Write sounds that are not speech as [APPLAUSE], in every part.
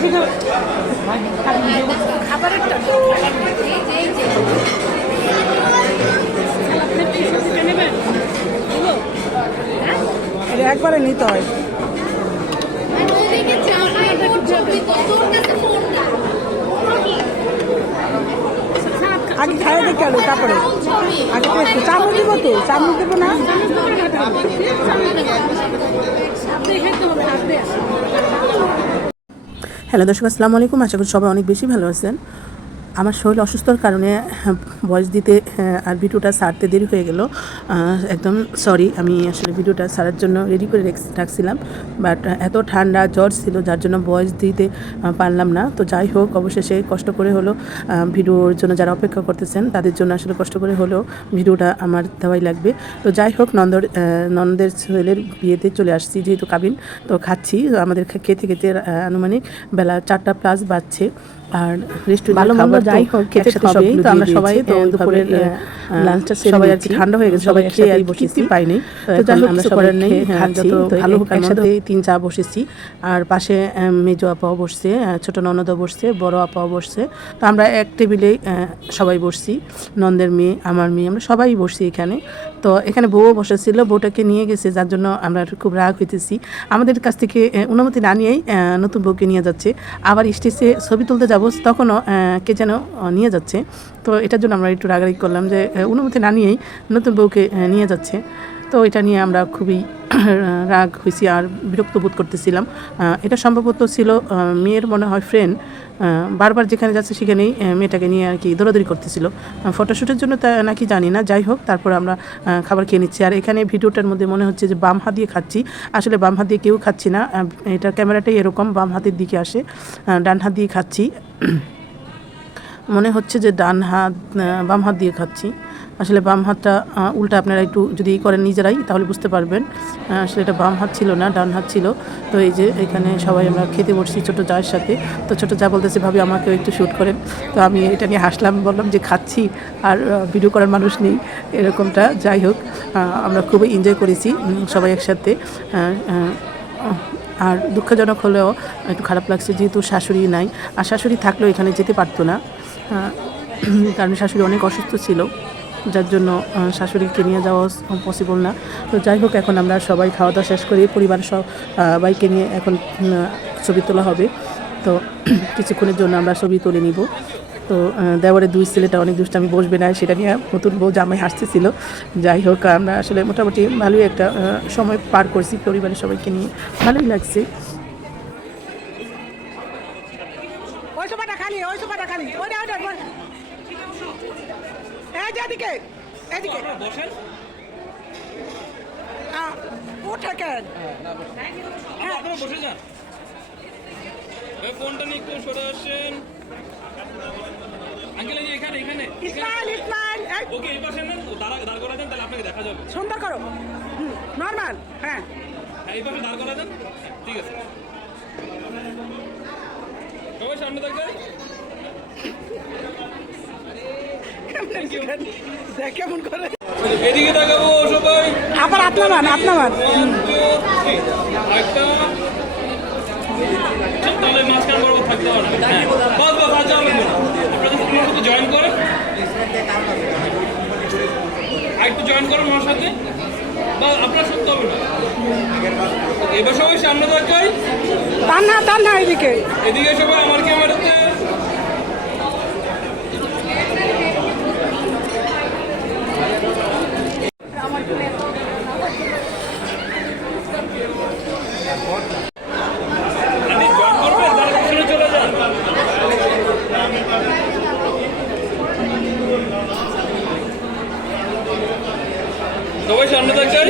বসে একবারে নিতে হয়। আগে খাই দেখে আলো তারপরে। আগে চামচ দিব তো চামচ দেবো না। হ্যালো দর্শক আসসালামু আলাইকুম। আশা করি সবাই অনেক বেশি ভালো আছেন। আমার শরীর অসুস্থর কারণে ভয়েস দিতে হ্যাঁ, আর ভিডিওটা সারতে দেরি হয়ে গেল। একদম সরি আমি আসলে ভিডিওটা সারার জন্য রেডি করে রেখ- রাখছিলাম। বাট এত ঠান্ডা জ্বর ছিল যার জন্য ভয়েস দিতে পারলাম না। তো যাই হোক অবশেষে কষ্ট করে হলো ভিডিওর জন্য যারা অপেক্ষা করতেছেন তাদের জন্য আসলে কষ্ট করে হলেও ভিডিওটা আমার দেওয়াই লাগবে। তো যাই হোক নন্দের ননদের ছেলের বিয়েতে চলে আসছি যেহেতু কাবিন। তো খাচ্ছি আমাদের খেতে খেতে আনুমানিক বেলা চারটা প্লাস বাজছে। আর রেস্টুরেন্ট যাই হোক, খেতে তো আমরা সবাই তো হ্যাঁ, দুপুরের লাঞ্চটা সবাই আর কি ঠান্ডা হয়ে গেছে সবাই একসাথেই একসাথে বসেছি। পাইনি। তো যাই হোক কিছু করার নেই। খেয়ে হ্যাঁ। যত ভালো হোক একসাথে তিন চা বসেছি। আর পাশে মেজো আপাও বসছে ছোট ননদও বসছে বড় আপাও বসছে। তো আমরা এক টেবিলেই সবাই বসছি। নন্দের মেয়ে আমার মেয়ে আমরা সবাই বসছি এখানে। তো এখানে বউও বসেছিল বউটাকে নিয়ে গেছে যার জন্য আমরা খুব রাগ হইতেছি। আমাদের কাছ থেকে অনুমতি না নিয়েই আহ, নতুন বউকে নিয়ে যাচ্ছে। আবার স্টেজে ছবি তুলতে যাব তখনও কে যেন নিয়ে যাচ্ছে। তো এটার জন্য আমরা একটু রাগারাগি করলাম যে অনুমতি না নিয়েই নতুন বউকে নিয়ে যাচ্ছে। তো এটা নিয়ে আমরা খুবই [CLEARS THROAT] রাগ হয়েছি আর বিরক্ত বোধ করতেছিলাম। এটা সম্ভবত ছিল মেয়ের মনে হয় ফ্রেন্ড বারবার যেখানে যাচ্ছে সেখানেই মেয়েটাকে নিয়ে আর কি দৌড়াদৌড়ি করতেছিল। ফটোশ্যুটের জন্য তা নাকি জানি না, যাই হোক, তারপর আমরা খাবার খেয়ে নিচ্ছি। আর এখানে ভিডিওটার মধ্যে মনে হচ্ছে যে বাম হাত দিয়ে খাচ্ছি। আসলে বাম হাত দিয়ে কেউ খাচ্ছি না এটা ক্যামেরাটাই এরকম, বাম হাতের দিকে আসে ডান হাত দিয়ে খাচ্ছি। [CLEARS THROAT] মনে হচ্ছে যে ডান হাত বাম হাত দিয়ে খাচ্ছি। আসলে বাম হাতটা উল্টা আপনারা একটু যদি করেন নিজেরাই, তাহলে বুঝতে পারবেন। আসলে এটা বাম হাত ছিল না, ডান হাত ছিল। তো এই যে এখানে সবাই আমরা খেতে বসছি ছোটো জায়ের সাথে। তো ছোটো যা বলতেছে ভাবি আমাকেও একটু শ্যুট করেন। তো আমি এটা নিয়ে হাসলাম, বললাম যে খাচ্ছি আর ভিডিও করার মানুষ নেই, এরকমটা যাই হোক। আমরা খুবই এনজয় করেছি সবাই একসাথে। আর দুঃখজনক হলেও একটু খারাপ লাগছে, যেহেতু শাশুড়ি নাই। আর শাশুড়ি থাকলেও এখানে যেতে পারতো না। কারণ শাশুড়ি অনেক অসুস্থ ছিল। যার জন্য শাশুড়িকে নিয়ে যাওয়া পসিবল না। তো যাই হোক, এখন আমরা সবাই খাওয়া দাওয়া শেষ করি, পরিবার সব বাইকে নিয়ে এখন ছবি তোলা হবে। তো [CLEARS THROAT] কিছুক্ষণের জন্য আমরা ছবি তুলে নিব। তো দেওয়ারের দুই ছেলেটা অনেক দুষ্টামি বসবে না, সেটা নিয়ে নতুন বউ জামাই হাসতেছিল। যাই হোক, আমরা আসলে মোটামুটি ভালোই একটা সময় পার করছি পরিবারের সবাইকে নিয়ে। ভালোই লাগছে। ওই খালি ওই খালি। এই যে এদিকে এদিকে। আহ, উঠে কেন? আপনারা বসে যান। ফোনটা নিয়ে একটু সরে আসেন। সুন্দর করো। নর্মাল হ্যাঁ। হ্যাঁ এই পাশে দাঁড় করা দেন। ঠিক আছে। সবাই সামনে থাকবে কেমন করে এদিকে তাকাবো সবাই আবার three. একটা তাহলে মাঝখান বরাবর থাকতে বাস বাস না তোমার সাথে জয়েন করেন জয়েন করেন আমার সাথে বা আপনার হবে না এবার সবাই সামনে থাকাই তার না তার না এদিকে। এদিকে সবাই আমার ক্যামেরাতে আপনি join করবেন? তাহলে পিছনে চলে যান। সবাই সামনে থাকছেন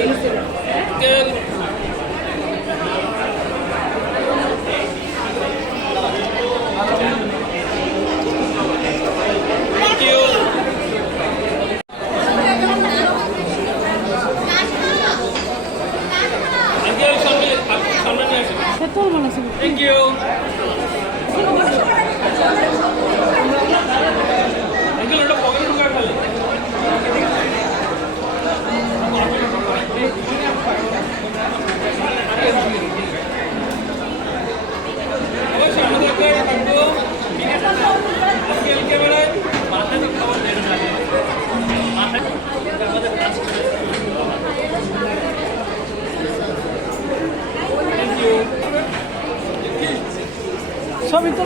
ছবি তো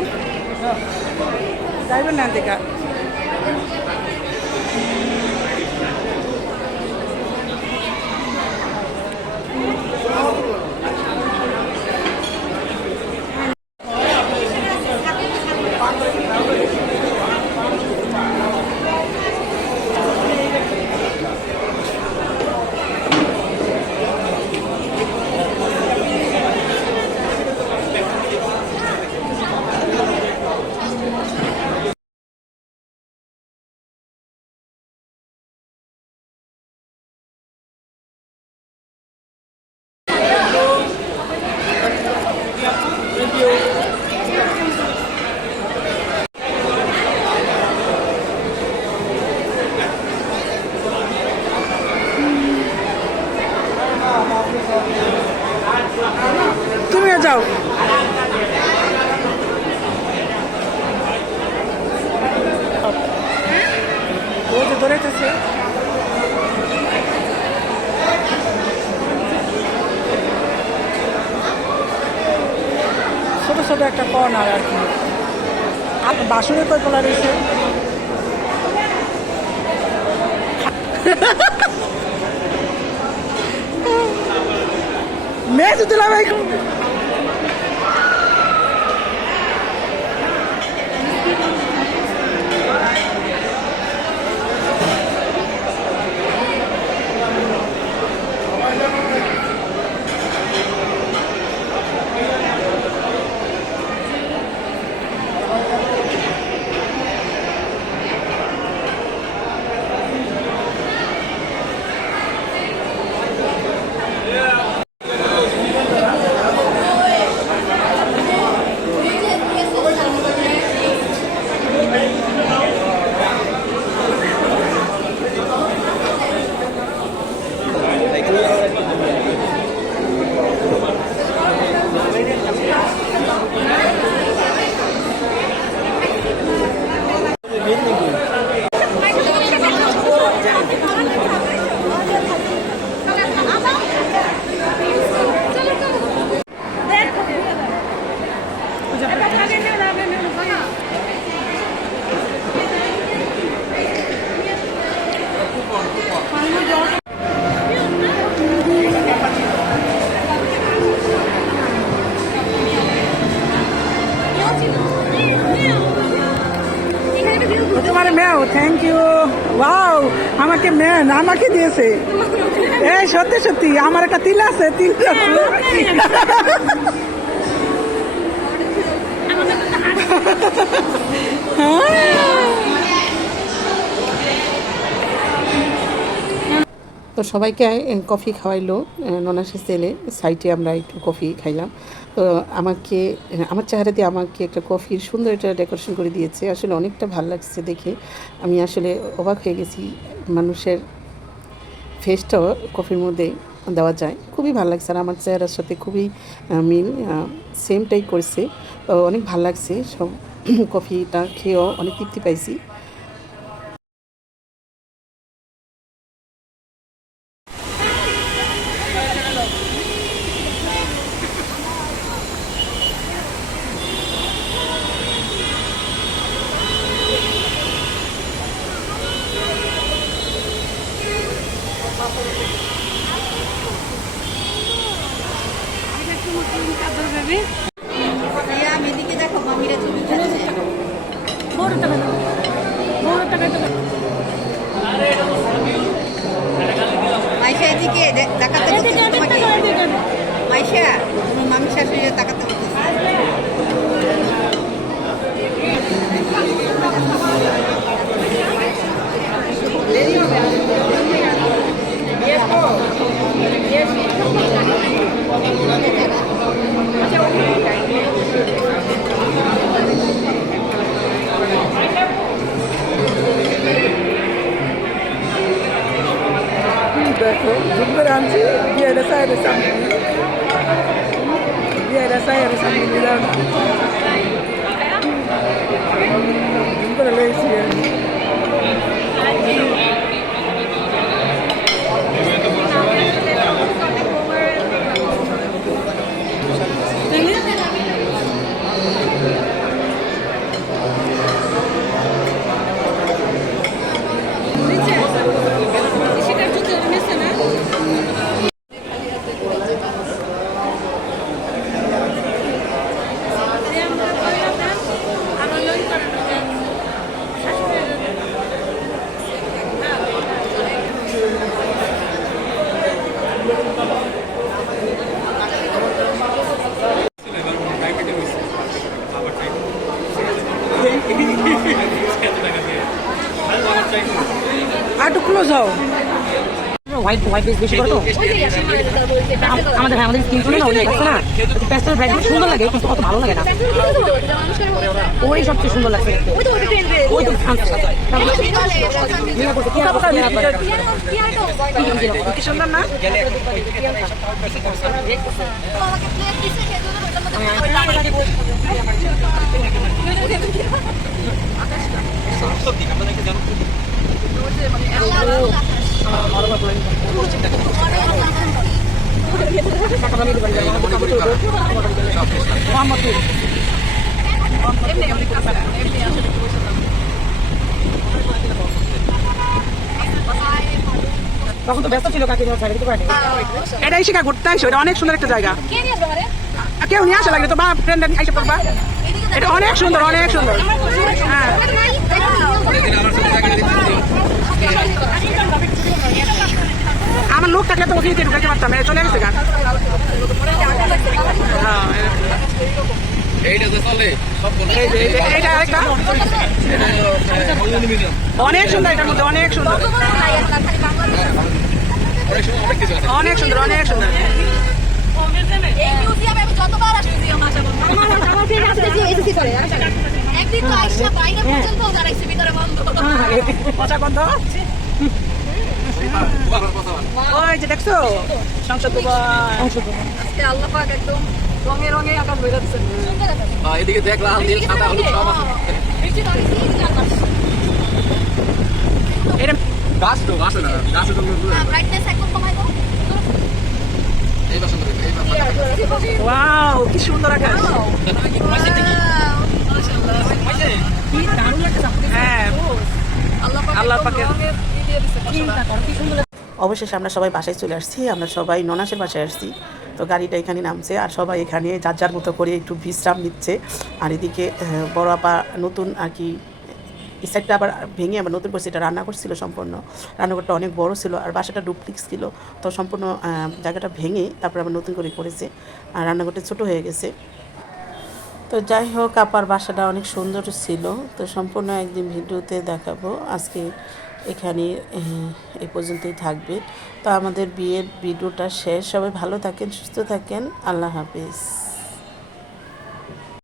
যাইবেন না দেখা তুমিও যাও ও যে ধরেছে ছোট ছোট একটা কর্নার আর কি। আর বাসনে কয় কলা রয়েছে? মেয়ে দিলাম তোমার দিয়েছে। এই, সত্যি সত্যি, আমার একটা তিল আছে, তিল তো। সবাইকে কফি খাওয়াইলো ননাসের ছেলে। সাইটে আমরা একটু কফি খাইলাম। তো আমাকে আমার চেহারা দিয়ে আমাকে একটা কফির সুন্দর একটা ডেকোরেশন করে দিয়েছে। আসলে অনেকটা ভালো লাগছে দেখে। আমি আসলে অবাক হয়ে গেছি। মানুষের ফেসটাও কফির মধ্যে দেওয়া যায়। খুবই ভালো লাগছে আর আমার চেহারার সাথে খুবই মিল সেমটাই করছে। অনেক ভালো লাগছে সব, কফিটা খেয়েও অনেক তৃপ্তি পাইছি। আমি এদিকে দেখো মামিরা ছবি হোয়াইট হোয়াইট বেশ বেশি করে তো আম- আমাদের আমাদের স্কিন টোনে না ওই না? প্যাস্টেল ব্রাইট সুন্দর লাগে কিন্তু অত ভালো লাগে না। ওই সবচেয়ে সুন্দর লাগছে ওই তো ফ্রান্সের সাথে কি সুন্দর না? তখন তো ব্যস্ত ছিল কাকে নিয়ে এটাই শিখা ঘুরতে আসো এটা অনেক সুন্দর একটা জায়গা। কেউ নিয়ে আসা লাগবে তো বা ফ্রেন্ড আইসা পড়বা। এটা অনেক সুন্দর অনেক সুন্দর। হ্যাঁ। আমার লোক থাকলে তো ওখানে ঢুকাতে পারতাম চলে গেছে গান অনেক সুন্দর এটার মধ্যে, অনেক সুন্দর। অনেক সুন্দর অনেক সুন্দর। পচা গন্ধ ওই যে দেখছ সংসদ আজকে আল্লাহ পাক একদম রঙে রঙে আকাশ বইরা দিচ্ছে এদিকে দেখ লাল নীল সাদা হলুদ সব আছে। বৃষ্টি দাঁড়িয়েছে এই যে আকাশ এটা গাছ তো গাছ না গাছ তো ব্রাইটনেস একদম কমাই দাও এই পছন্দ এই ওয়াও কি সুন্দর আকাশ। হ্যাঁ। আল্লাহ পাকের অবশেষে আমরা সবাই বাসায় চলে আসছি আমরা সবাই ননাসের বাসায় আসছি। তো গাড়িটা এখানে নামছে আর সবাই এখানে যার যার মতো করে একটু বিশ্রাম নিচ্ছে। আর এদিকে বড় আপা নতুন আর কি সাইডটা আবার ভেঙে আবার নতুন করে সেটা রান্না করছিল সম্পূর্ণ। রান্নাঘরটা অনেক বড় ছিল আর বাসাটা ডুপ্লিক্স ছিল। তো সম্পূর্ণ জায়গাটা ভেঙে তারপর আবার নতুন করে করেছে। আর রান্নাঘরটা ছোট হয়ে গেছে। তো যাই হোক, আপার বাসাটা অনেক সুন্দর ছিল। তো সম্পূর্ণ একদিন ভিডিওতে দেখাবো। আজকে এখানে এ পর্যন্তই থাকবে। তো আমাদের বিয়ের ভিডিওটা শেষ। সবাই ভালো থাকেন, সুস্থ থাকেন। আল্লাহ হাফিজ।